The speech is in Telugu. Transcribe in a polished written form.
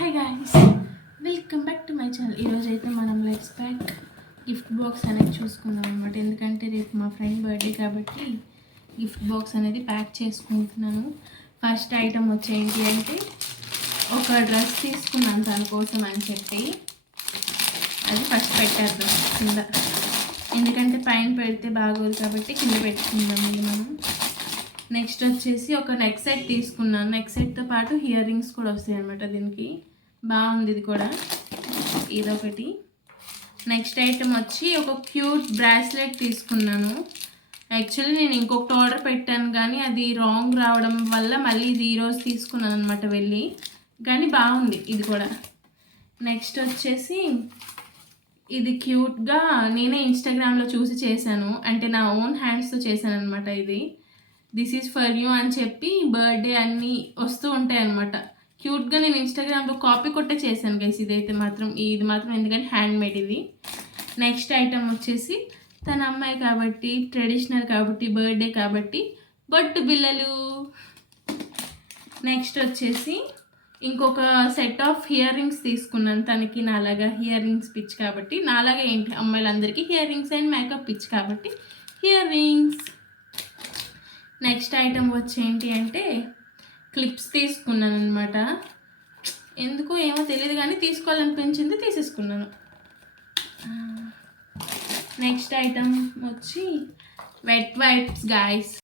Hi guys, welcome back to my channel. ఈరోజు అయితే మనం లెట్స్ ప్యాక్ గిఫ్ట్ బాక్స్ అనేది చూసుకుందాం అనమాట. ఎందుకంటే రేపు మా ఫ్రెండ్ బర్త్డే కాబట్టి గిఫ్ట్ బాక్స్ అనేది ప్యాక్ చేసుకుంటున్నాను. ఫస్ట్ ఐటమ్ వచ్చేంటి అంటే ఒక డ్రెస్ తీసుకున్నాను తన కోసం అని చెప్పి. అది ఫస్ట్ పెట్టేద్దాం కింద, ఎందుకంటే పైన పెడితే బాగోదు కాబట్టి కింద పెట్టుకుందాం ఇది మనం. నెక్స్ట్ వచ్చేసి ఒక నెక్ సెట్ తీసుకున్నాను. నెక్ సెట్తో పాటు ఇయర్ రింగ్స్ కూడా వస్తాయి అనమాట. దీనికి బాగుంది ఇది కూడా, ఇదొకటి. నెక్స్ట్ ఐటమ్ వచ్చి ఒక క్యూట్ బ్రాస్లెట్ తీసుకున్నాను. యాక్చువల్లీ నేను ఇంకొకటి ఆర్డర్ పెట్టాను కానీ అది రాంగ్ రావడం వల్ల మళ్ళీ ఇది ఈరోజు తీసుకున్నాను అనమాట వెళ్ళి. కానీ బాగుంది ఇది కూడా. నెక్స్ట్ వచ్చేసి ఇది క్యూట్గా నేనే ఇన్స్టాగ్రామ్లో చూసి చేశాను, అంటే నా ఓన్ హ్యాండ్స్తో చేశాను అనమాట. ఇది దిస్ ఈజ్ ఫర్ యూ అని చెప్పి బర్త్డే అన్నీ వస్తూ ఉంటాయి అనమాట. క్యూట్గా నేను ఇన్స్టాగ్రామ్లో కాపీ కొట్టే చేశాను గైస్. ఇది మాత్రం ఎందుకంటే హ్యాండ్ మేడ్ ఇది. నెక్స్ట్ ఐటమ్ వచ్చేసి తన అమ్మాయి కాబట్టి, ట్రెడిషనల్ కాబట్టి, బర్త్డే కాబట్టి బొట్టు బిళ్ళలు. నెక్స్ట్ వచ్చేసి ఇంకొక సెట్ ఆఫ్ ఇయర్ రింగ్స్ తీసుకున్నాను తనకి. నాలాగా ఇయర్ రింగ్స్ పిచ్ కాబట్టి, నాలాగా ఏంటి అమ్మాయిలందరికీ ear rings and makeup pitch కాబట్టి ఇయర్ రింగ్స్. నెక్స్ట్ ఐటమ్ వచ్చేంటి అంటే క్లిప్స్ తీసుకున్నాను అనమాట. ఎందుకో ఏమో తెలియదు కానీ తీసుకోవాలనిపించింది, తీసేసుకున్నాను. నెక్స్ట్ ఐటమ్ వచ్చి వెట్ వైప్స్ గాయస్.